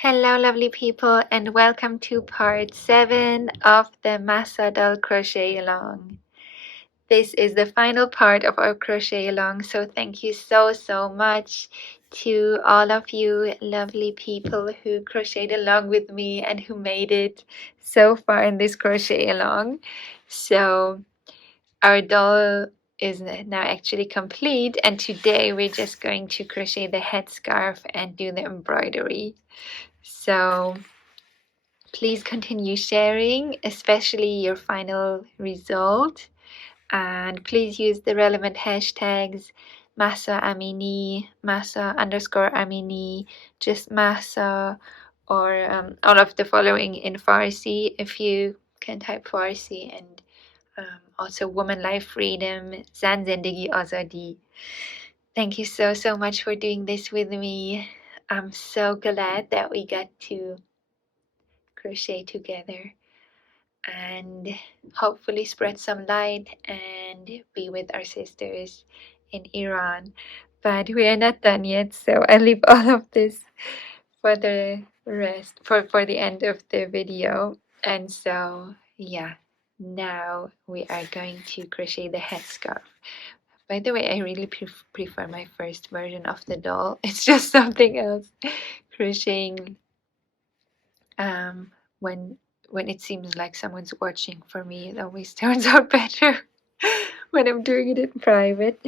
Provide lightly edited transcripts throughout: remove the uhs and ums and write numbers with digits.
Hello lovely people, and welcome to part 7 of the Mahsa CAL crochet along. This is the final part of our crochet along, so thank you so much to all of you lovely people who crocheted along with me and who made it so far in this crochet along. So our doll is now actually complete, and today we're just going to crochet the headscarf and do the embroidery. So please continue sharing, especially your final result, and please use the relevant hashtags Mahsa Amini, Mahsa _Amini, just Mahsa, or all of the following in Farsi if you can type Farsi, and also Woman Life Freedom, Zan Zindagi Azadi. Thank you so much for doing this with me. I'm so glad that we got to crochet together and hopefully spread some light and be with our sisters in Iran. But we are not done yet, so I leave all of this for the rest, for the end of the video. And so yeah, now we are going to crochet the headscarf. By the way, I really prefer my first version of the doll. It's just something else crocheting when it seems like someone's watching. For me, it always turns out better when I'm doing it in private.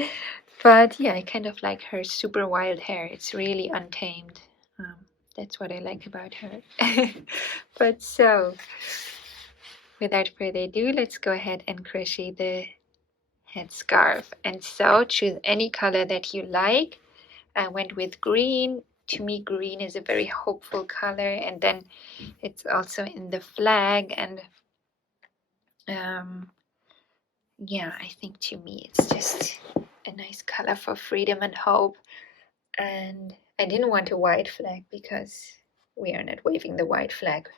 But yeah, I kind of like her super wild hair. It's really untamed. That's what I like about her. But so without further ado, let's go ahead and crochet the headscarf. And so choose any color that you like. I went with green. To me, green is a very hopeful color, and then it's also in the flag, and yeah, I think to me it's just a nice color for freedom and hope. And I didn't want a white flag because we are not waving the white flag.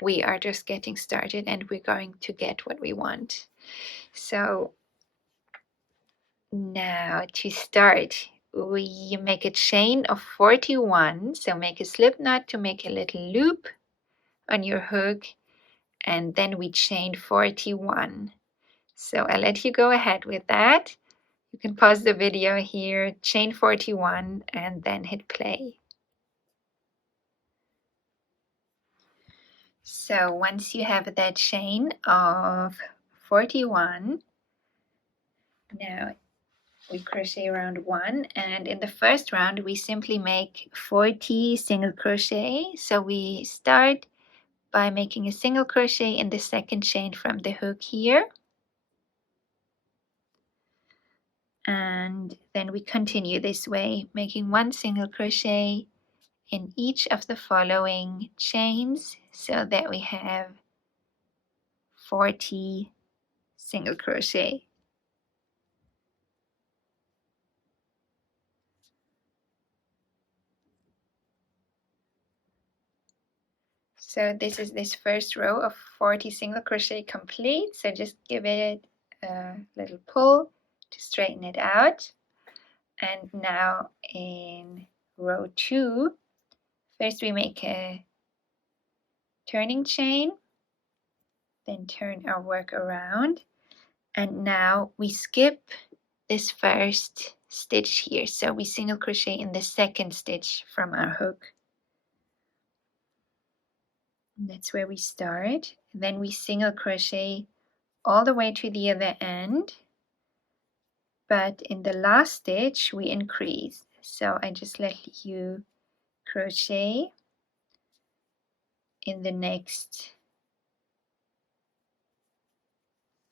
We are just getting started, and we're going to get what we want. So now to start, we make a chain of 41. So make a slip knot to make a little loop on your hook, and then we chain 41. So I'll let you go ahead with that. You can pause the video here, chain 41, and then hit play. So once you have that chain of 41, now we crochet round 1, and in the first round we simply make 40 single crochet. So we start by making a single crochet in the second chain from the hook here, and then we continue this way, making 1 single crochet in each of the following chains, so that we have 40 single crochet. So this is this first row of 40 single crochet complete. So just give it a little pull to straighten it out. And now in row 2, first we make a turning chain, then turn our work around, and now we skip this first stitch here. So we single crochet in the second stitch from our hook. And that's where we start. Then we single crochet all the way to the other end, but in the last stitch we increase. So I just let you crochet in the next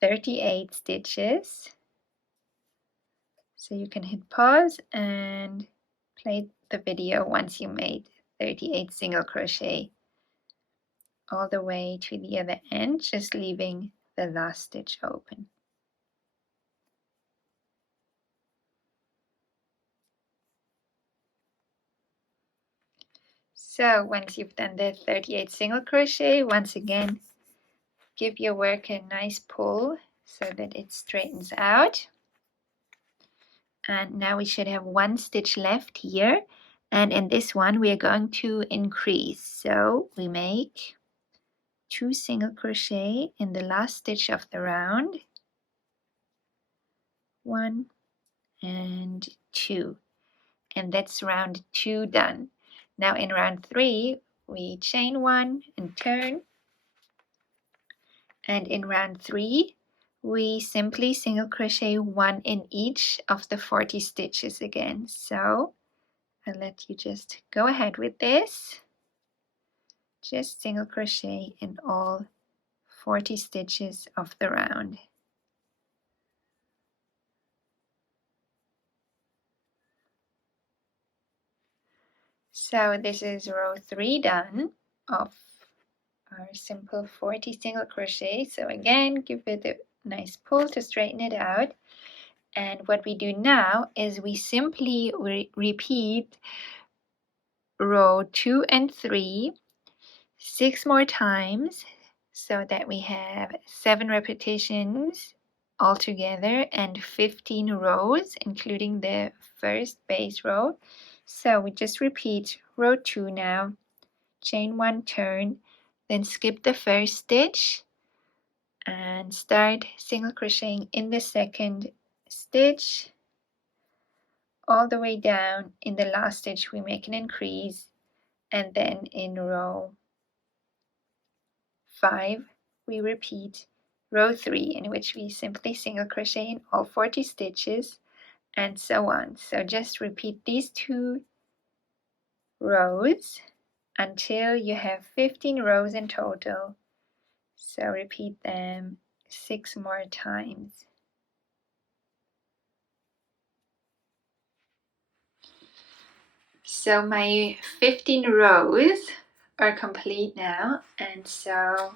38 stitches. So you can hit pause and play the video once you made 38 single crochet all the way to the other end, just leaving the last stitch open. So once you've done the 38 single crochet, once again give your work a nice pull so that it straightens out. And now we should have 1 stitch left here, And in this one we are going to increase, so we make 2 single crochet in the last stitch of the round, 1 and 2, and that's round 2 done. Now in round 3 we chain 1 and turn, and in round 3 we simply single crochet 1 in each of the 40 stitches again. So I'll let you just go ahead with this. Just single crochet in all 40 stitches of the round. So this is row 3 done of our simple 40 single crochet. So again, give it a nice pull to straighten it out. And what we do now is we simply repeat row 2 and 3 6 more times, so that we have 7 repetitions altogether and 15 rows, including the first base row. So we just repeat row 2 now, chain 1, turn, then skip the first stitch and start single crocheting in the second stitch all the way down. In the last stitch we make an increase, and then in row 5 we repeat row 3, in which we simply single crochet in all 40 stitches, and so on. So just repeat these 2 rows until you have 15 rows in total. So repeat them 6 more times. So my 15 rows are complete now, and so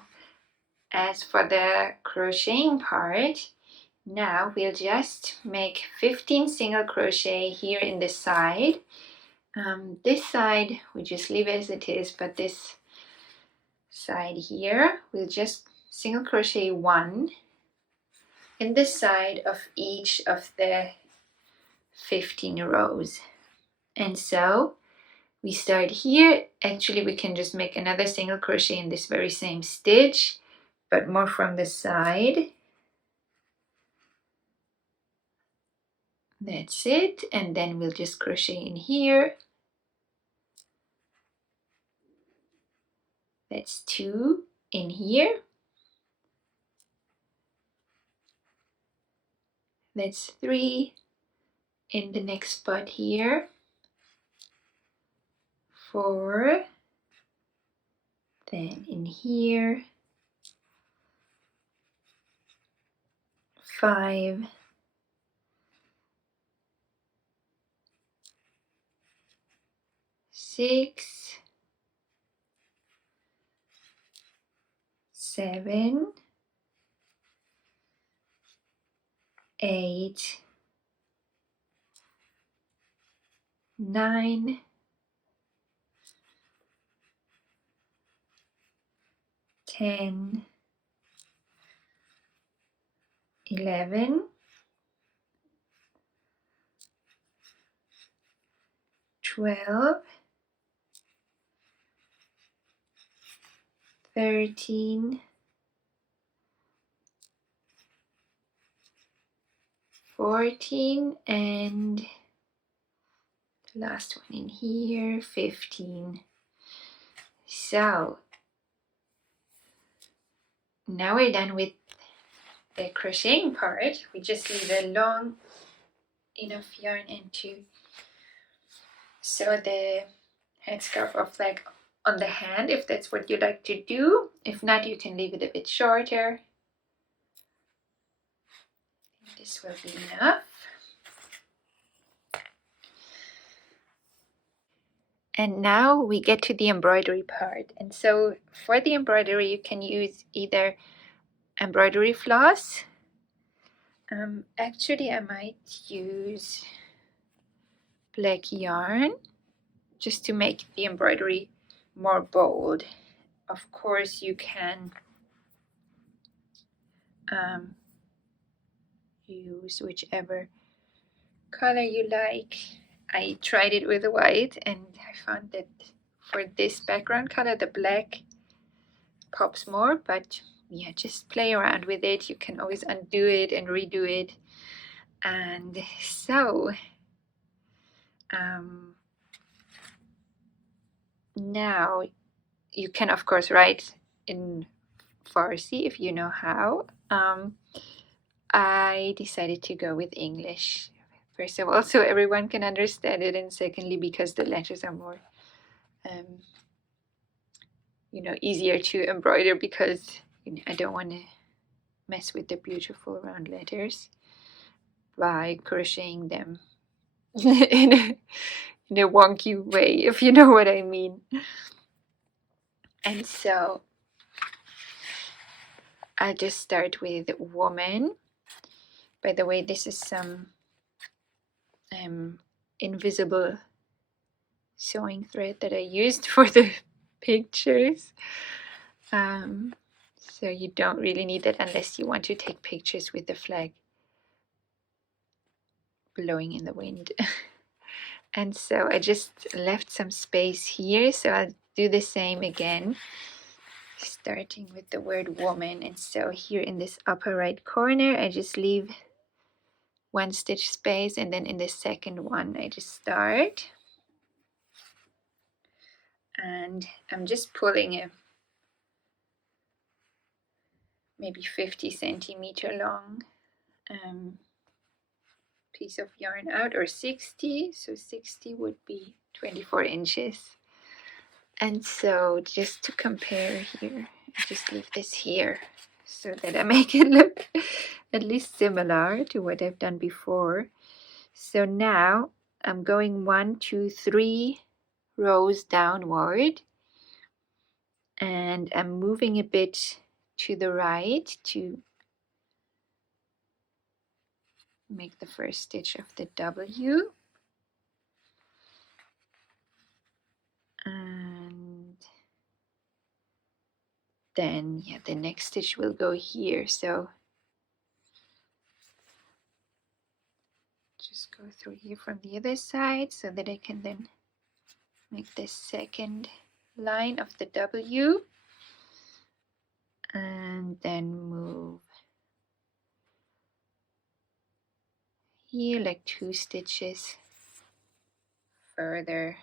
as for the crocheting part, now we'll just make 15 single crochet here in the side. This side we just leave as it is, but this side here we'll just single crochet 1 in the side of each of the 15 rows. And so we start here. Actually we can just make another single crochet in this very same stitch, but more from the side. That's it, and then we'll just crochet in here. That's 2 in here. That's 3 in the next spot here. 4, then in here. 5, 6, 7, 8, 9, 10, 11, 12, 13, 14, and the last one in here, 15. So now we're done with the crocheting part. We just leave a long enough yarn end to sew the headscarf or flag on the hand, if that's what you like to do. If not, you can leave it a bit shorter. This will be enough. And now we get to the embroidery part. And so for the embroidery, you can use either embroidery floss. Actually, I might use black yarn just to make the embroidery more bold. Of course, you can use whichever color you like. I tried it with white and I found that for this background color the black pops more, but yeah, just play around with it. You can always undo it and redo it. And so now you can of course write in Farsi if you know how. I decided to go with English, first of all, so everyone can understand it, and secondly because the letters are more easier to embroider, because I don't want to mess with the beautiful round letters by crocheting them in a wonky way, if you know what I mean. And so I'll just start with woman. By the way, this is some invisible sewing thread that I used for the pictures. So you don't really need that unless you want to take pictures with the flag blowing in the wind. And so I just left some space here, so I'll do the same again, starting with the word woman. And so here in this upper right corner I just leave one stitch space, and then in the second one I just start, and I'm just pulling a maybe 50 centimeter long piece of yarn out, or 60, so 60 would be 24 inches. And so just to compare here, I just leave this here so that I make it look at least similar to what I've done before. So now I'm going 1, 2, 3 rows downward, and I'm moving a bit to the right to make the first stitch of the W. And then yeah, the next stitch will go here, so just go through here from the other side so that I can then make the second line of the W, and then move here like 2 stitches further,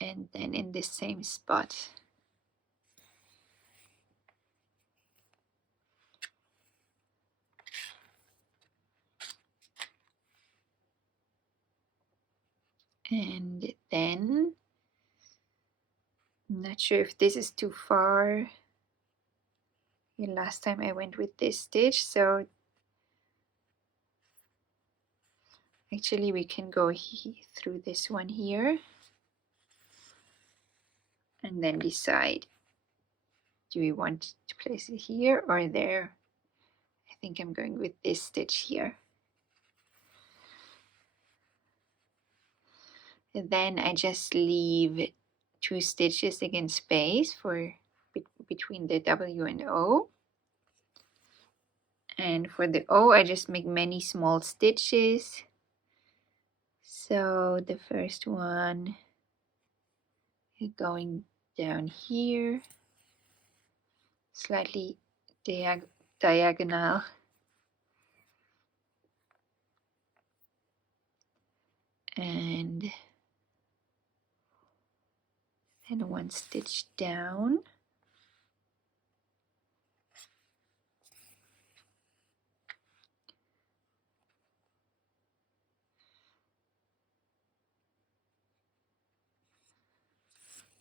and then in the same spot and then I'm not sure if this is too far. Last time I went with this stitch, so actually we can go through this one here and then decide, do we want to place it here or there? I think I'm going with this stitch here. And then I just leave 2 stitches again, space for between the W and O. And for the O I just make many small stitches. So the first one is going down here, slightly diagonal, and then 1 stitch down,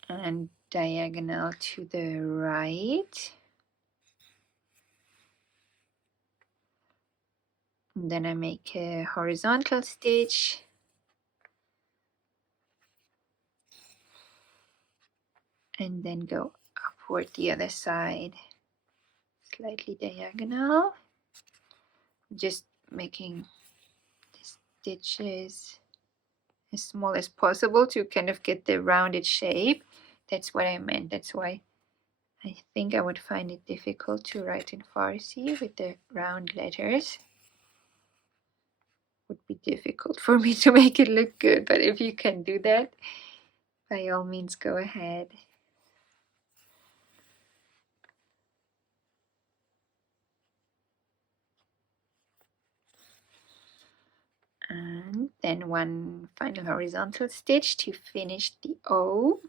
and diagonal to the right. And then I make a horizontal stitch, and then go upward the other side, slightly diagonal, just making the stitches as small as possible to kind of get the rounded shape. That's what I meant. That's why I think I would find it difficult to write in Farsi with the round letters. would be difficult for me to make it look good, but if you can do that, by all means go ahead. And then one final horizontal stitch to finish the O.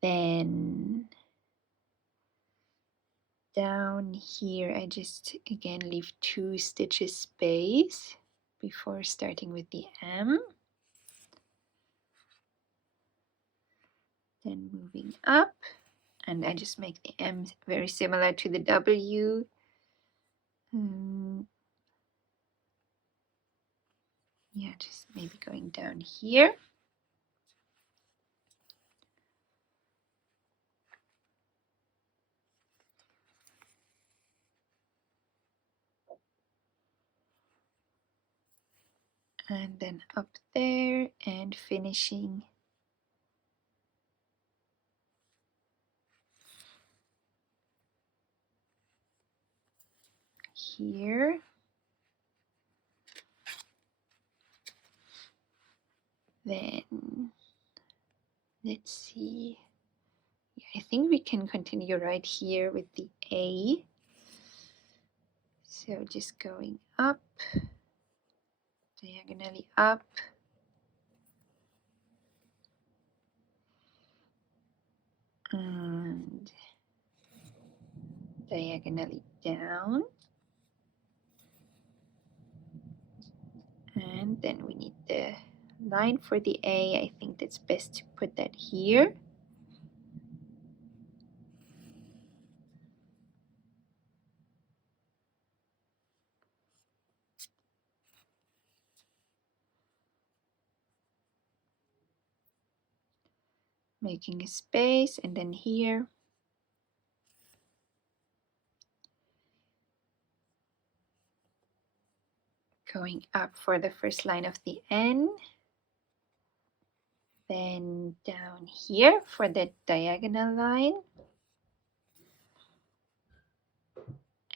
Then down here I just again leave 2 stitches space before starting with the M. Then moving up, and I just make the M very similar to the W. Yeah, just maybe going down here. And then up there and finishing here. Then let's see. Yeah, I think we can continue right here with the A. So just going up, diagonally up, and diagonally down. And then we need the line for the A. I think that's best to put that here. Making a space, and then here. Going up for the first line of the N. Then down here for the diagonal line.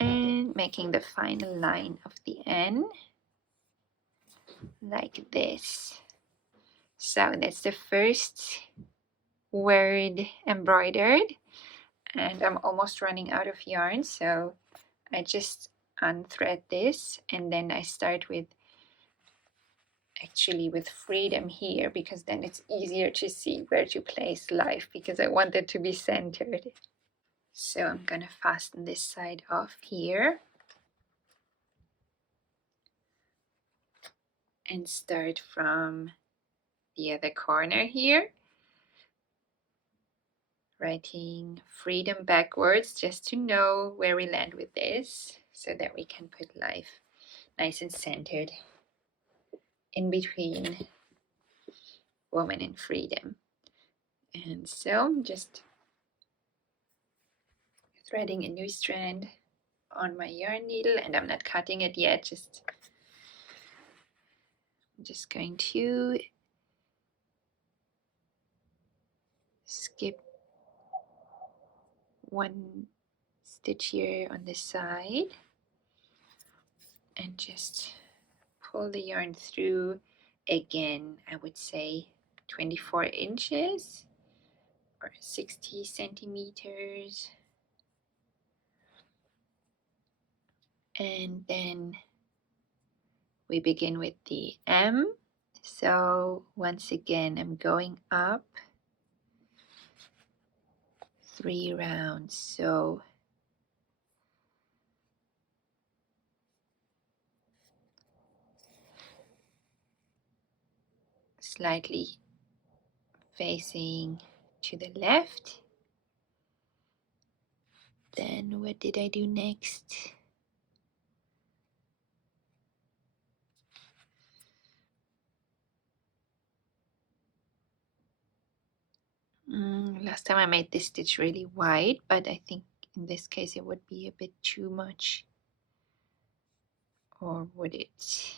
And making the final line of the N. Like this. So that's the first word embroidered. And I'm almost running out of yarn, so I just unthread this, and then I start with actually with freedom here, because then it's easier to see where to place life, because I want it to be centered. So I'm gonna fasten this side off here and start from the other corner here, writing freedom backwards just to know where we land with this, so that we can put life nice and centered in between woman and freedom. And so I'm just threading a new strand on my yarn needle, and I'm not cutting it yet, I'm just going to skip one stitch here on the side and just pull the yarn through again. I would say 24 inches or 60 centimeters, and then we begin with the M. So once again I'm going up 3 rounds, so slightly facing to the left. Then what did I do next? Last time I made this stitch really wide, but I think in this case it would be a bit too much. Or would it?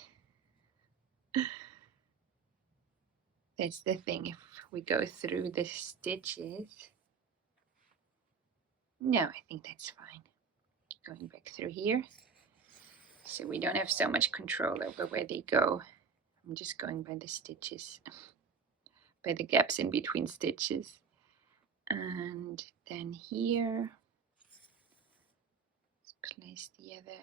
That's the thing, if we go through the stitches. No, I think that's fine. Going back through here, so we don't have so much control over where they go. I'm just going by the stitches, by the gaps in between stitches. And then here, let's place the other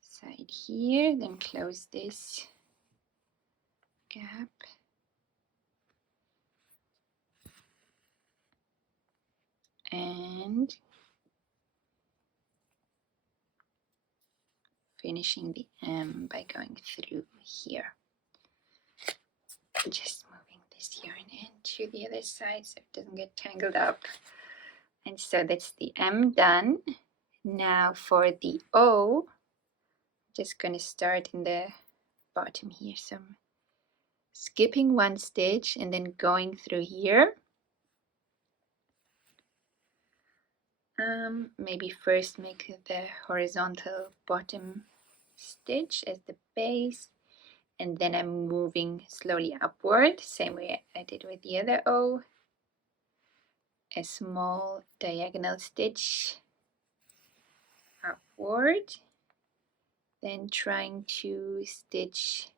side here, then close this gap. And finishing the M by going through here. Just moving this yarn in to the other side so it doesn't get tangled up. And so that's the M done. Now for the O, just going to start in the bottom here. So I'm skipping one stitch and then going through here. Maybe first make the horizontal bottom stitch as the base, and then I'm moving slowly upward, same way I did with the other O. A small diagonal stitch upward, then trying to stitch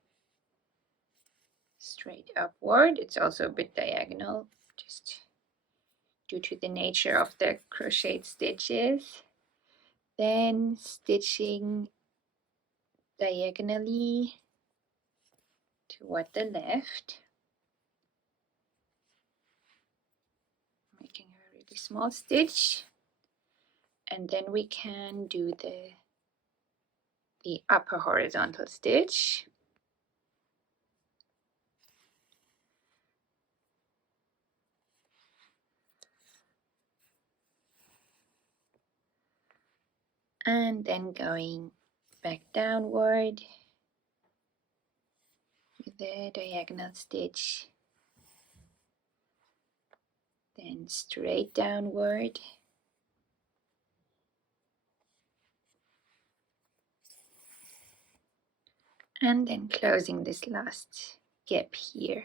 straight upward. It's also a bit diagonal, just due to the nature of the crocheted stitches. Then stitching diagonally toward the left, making a really small stitch, and then we can do the upper horizontal stitch. And then going back downward with the diagonal stitch, then straight downward, and then closing this last gap here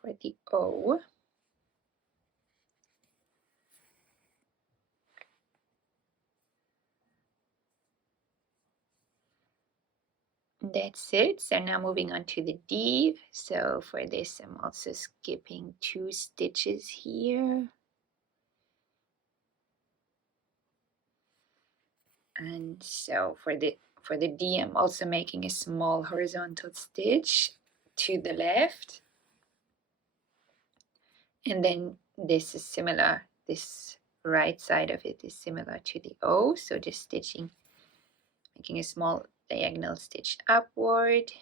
for the O. That's it. So now moving on to the D. So for this I'm also skipping 2 stitches here. And so for the D I'm also making a small horizontal stitch to the left. And then this is similar, this right side of it is similar to the O. So just stitching, making a small diagonal stitch upward,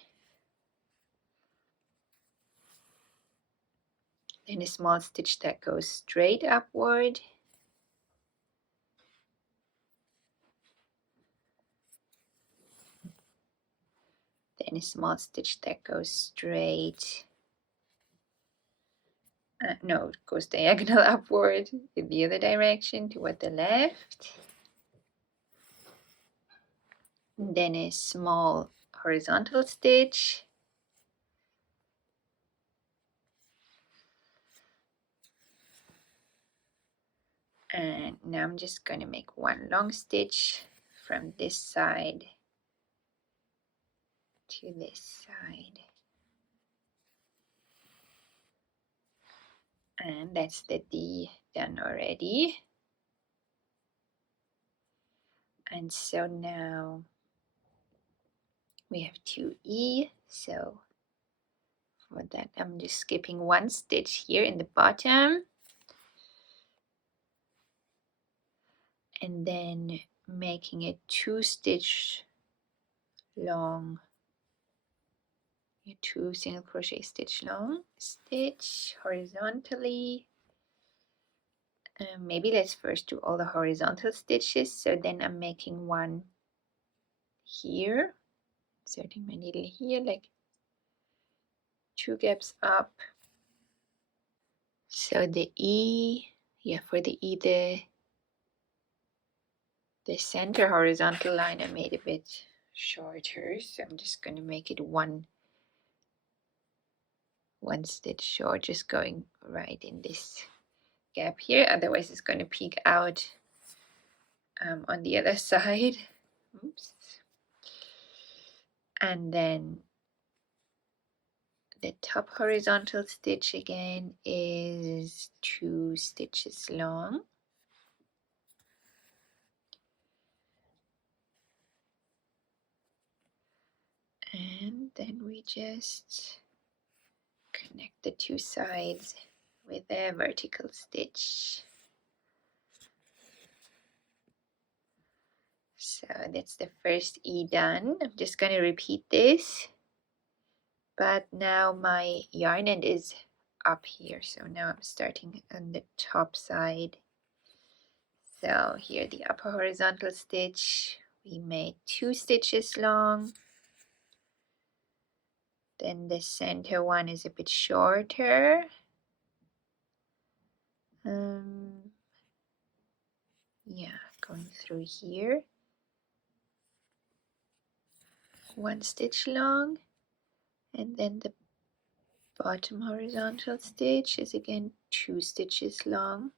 then a small stitch that goes straight upward, then a small stitch that goes straight, no, it goes diagonal upward in the other direction toward the left, then a small horizontal stitch, and now I'm just going to make one long stitch from this side to this side, and that's the D done already. And so now we have 2E, so for that I'm just skipping one stitch here in the bottom, and then making a 2 stitch long, a 2 single crochet stitch long stitch horizontally. Maybe let's first do all the horizontal stitches, so then I'm making one here, inserting my needle here, like 2 gaps up. So the E, yeah, for the E, the center horizontal line I made a bit shorter, so I'm just going to make it one stitch short, just going right in this gap here, otherwise it's going to peek out on the other side. Oops. And then the top horizontal stitch again is 2 stitches long. And then we just connect the 2 sides with a vertical stitch. So that's the first E done. I'm just going to repeat this, but now my yarn end is up here, so now I'm starting on the top side. So here the upper horizontal stitch, we made 2 stitches long. Then the center one is a bit shorter. Yeah, going through here. 1 stitch long. And then the bottom horizontal stitch is again 2 stitches long.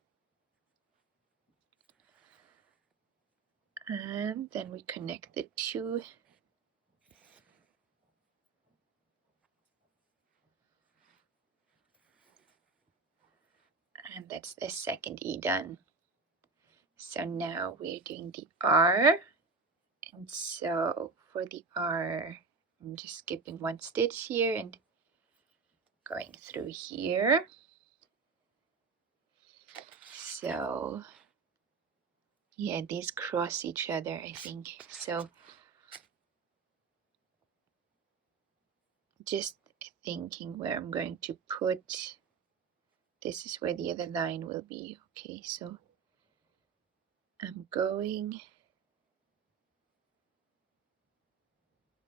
And then we connect the 2. And that's the second E done. So now we're doing the R. And so for the R, I'm just skipping 1 stitch here and going through here. So yeah, these cross each other, I think. So just thinking where I'm going to put, this is where the other line will be. Okay, so I'm going,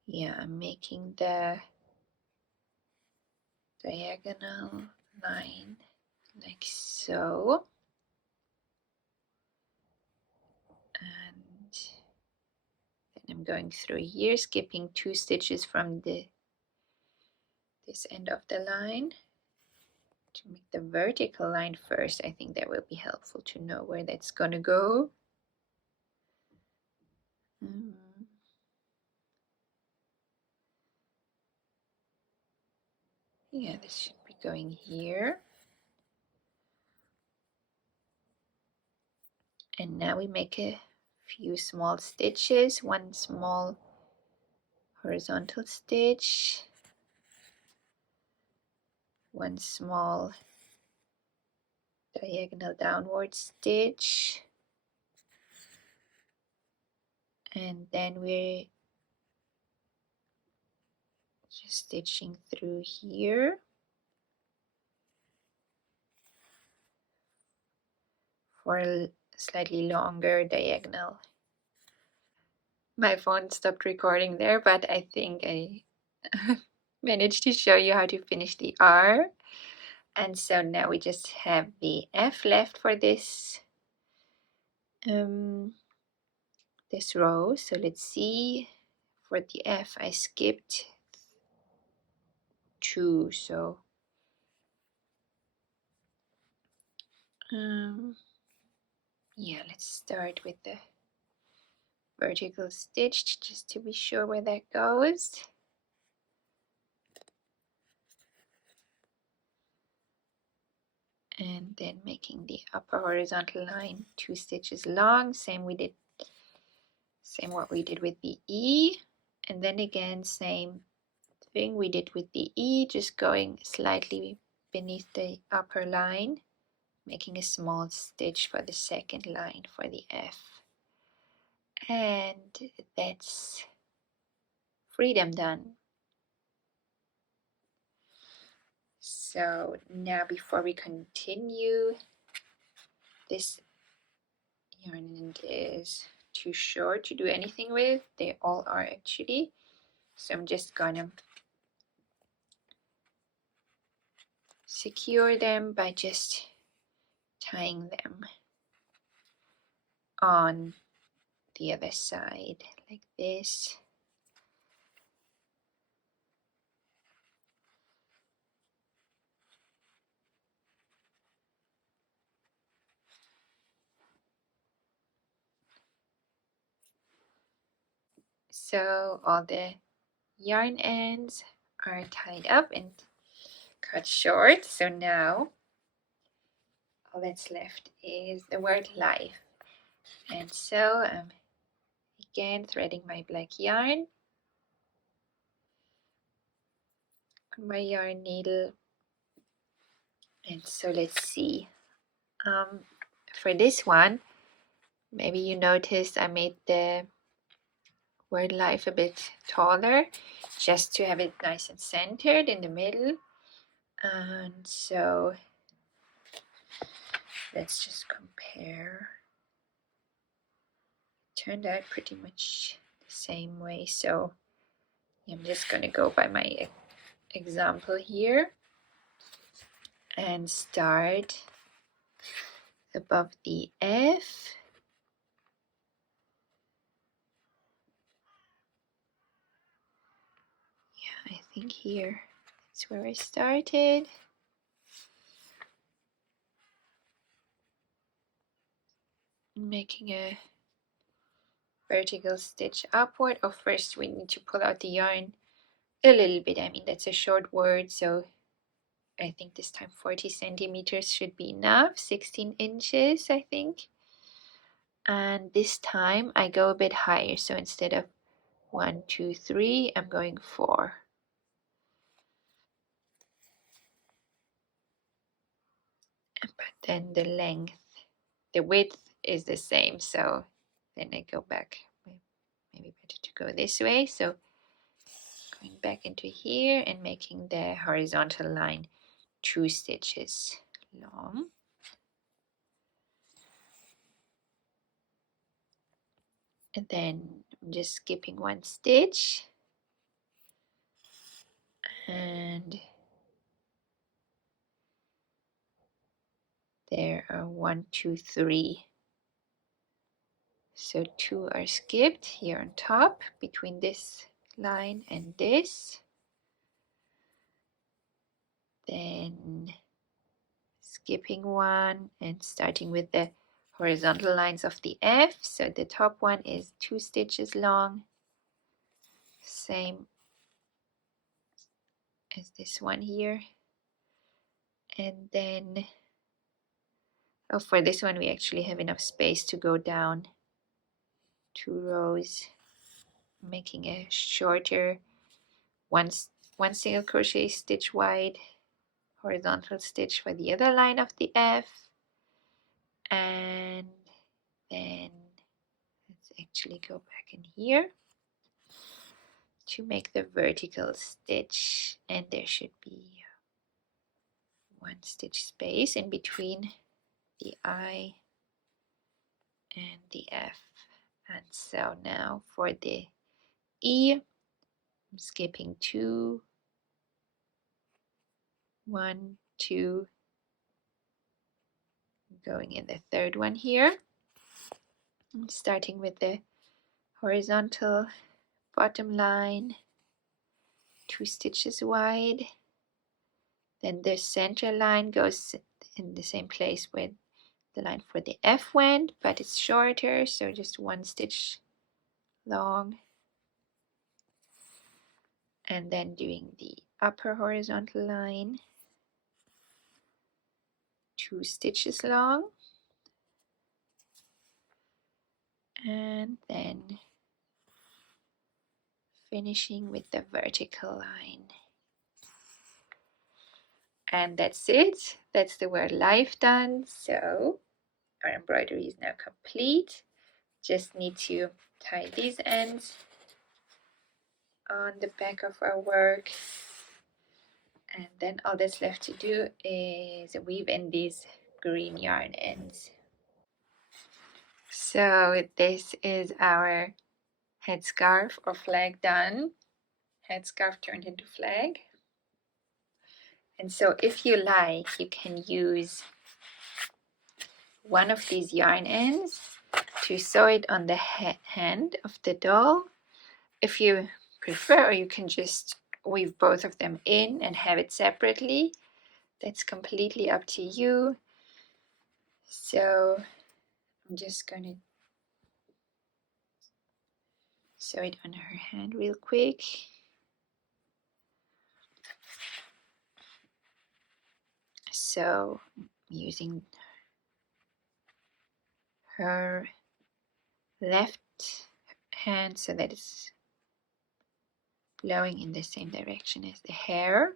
yeah, I'm making the diagonal line like so. And then I'm going through here, skipping 2 stitches from this end of the line. To make the vertical line first, I think that will be helpful to know where that's gonna go. Yeah, this should be going here. And now we make a few small stitches, 1 small horizontal stitch, 1 small diagonal downward stitch, and then we're just stitching through here for a slightly longer diagonal. My phone stopped recording there, but I think I managed to show you how to finish the R. And so now we just have the F left for this this row. So let's see, for the F I skipped 2, so yeah, let's start with the vertical stitch just to be sure where that goes. And then making the upper horizontal line 2 stitches long, same what we did with the E. And then again, same thing we did with the E, just going slightly beneath the upper line, making a small stitch for the second line for the F. And that's freedom done. So now before we continue, this yarn end is too short to do anything with. They all are actually. So I'm just gonna secure them by just tying them on the other side like this. So all the yarn ends are tied up and cut short. So now all that's left is the word life. And so I'm again threading my black yarn on my yarn needle. And so let's see. For this one, maybe you noticed I made the word life a bit taller just to have it nice and centered in the middle. And so let's just compare. It turned out pretty much the same way. So I'm just going to go by my example here and start above the F. Yeah, I think here is where I started. Making a vertical stitch upward. Oh, first we need to pull out the yarn a little bit. I mean, that's a short word, so I think this time 40 centimeters should be enough. 16 inches, I think. And this time I go a bit higher, so instead of 1, 2, 3, I'm going 4. But then the length, the width is the same, so then I go back. Maybe better to go this way. So going back into here and making the horizontal line 2 stitches long. And then I'm just skipping 1 stitch. And there are 1, 2, 3. So 2 are skipped here on top between this line and this. Then skipping 1 and starting with the horizontal lines of the F. So the top one is 2 stitches long, same as this one here. And then for this one we actually have enough space to go down 2 rows, making a shorter one single crochet stitch wide horizontal stitch for the other line of the F. And then let's actually go back in here to make the vertical stitch, and there should be 1 stitch space in between the I and the F. And so now for the E, I'm skipping 2, 1, 2, going in the third one here. I'm starting with the horizontal bottom line, 2 stitches wide. Then the center line goes in the same place where the line for the F went, but it's shorter, so just 1 stitch long. And then doing the upper horizontal line, 2 stitches long. And then finishing with the vertical line. And that's it. That's the word life done. So our embroidery is now complete. Just need to tie these ends on the back of our work. And then all that's left to do is weave in these green yarn ends. So this is our headscarf or flag done. Headscarf turned into flag. And so if you like, you can use one of these yarn ends to sew it on the hand of the doll. If you prefer, you can just weave both of them in and have it separately. That's completely up to you. So I'm just going to sew it on her hand real quick. So using her left hand so that it's blowing in the same direction as the hair.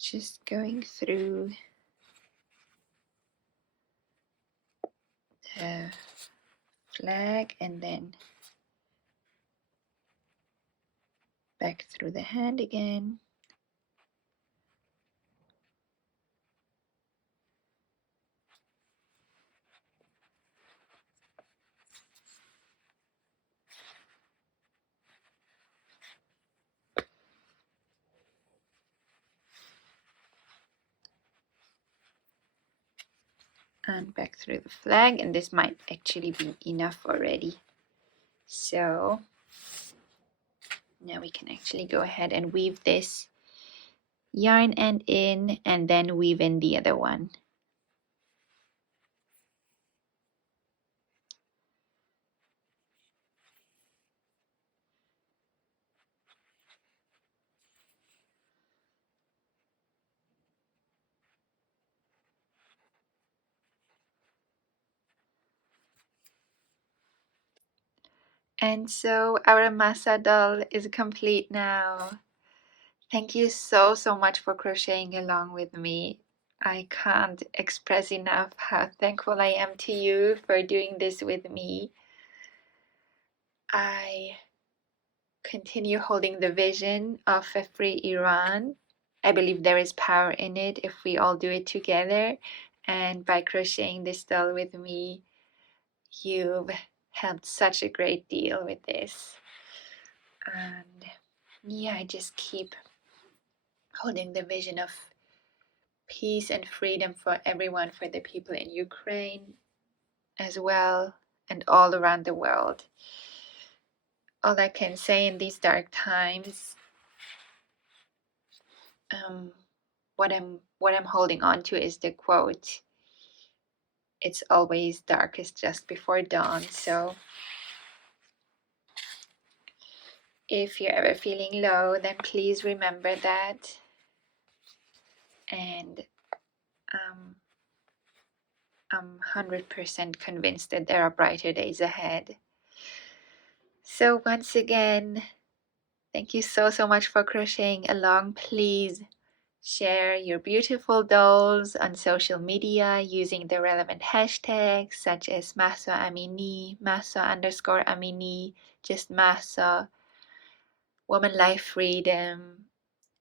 Just going through the flag and then back through the hand again. And back through the flag, and this might actually be enough already. So now we can actually go ahead and weave this yarn end in and then weave in the other one. And so our Mahsa doll is complete now. Thank you so much for crocheting along with me. I can't express enough how thankful I am to you for doing this with me. I continue holding the vision of a free Iran. I believe there is power in it if we all do it together. And by crocheting this doll with me, you've helped such a great deal with this. And yeah, I just keep holding the vision of peace and freedom for everyone, for the people in Ukraine as well, and all around the world. All I can say in these dark times, what I'm holding on to is the quote, "It's always darkest just before dawn." So if you're ever feeling low, then please remember that. And I'm 100% convinced that there are brighter days ahead. So once again, thank you so much for crocheting along. Please share your beautiful dolls on social media using the relevant hashtags such as Mahsa Amini, Mahsa_Amini, just Mahsa, Woman Life Freedom.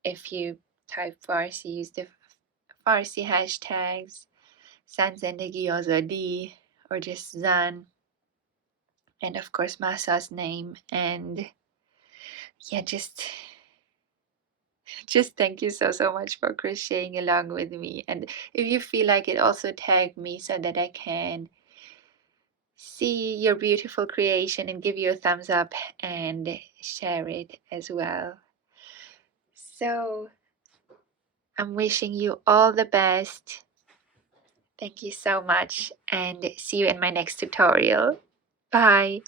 If you type Farsi, use the Farsi hashtags, Zan Zendegi Azadi, or just Zan. And of course Mahsa's name. And yeah, just thank you so much for crocheting along with me. And if you feel like it, also tag me so that I can see your beautiful creation and give you a thumbs up and share it as well. So I'm wishing you all the best. Thank you so much, and see you in my next tutorial. Bye.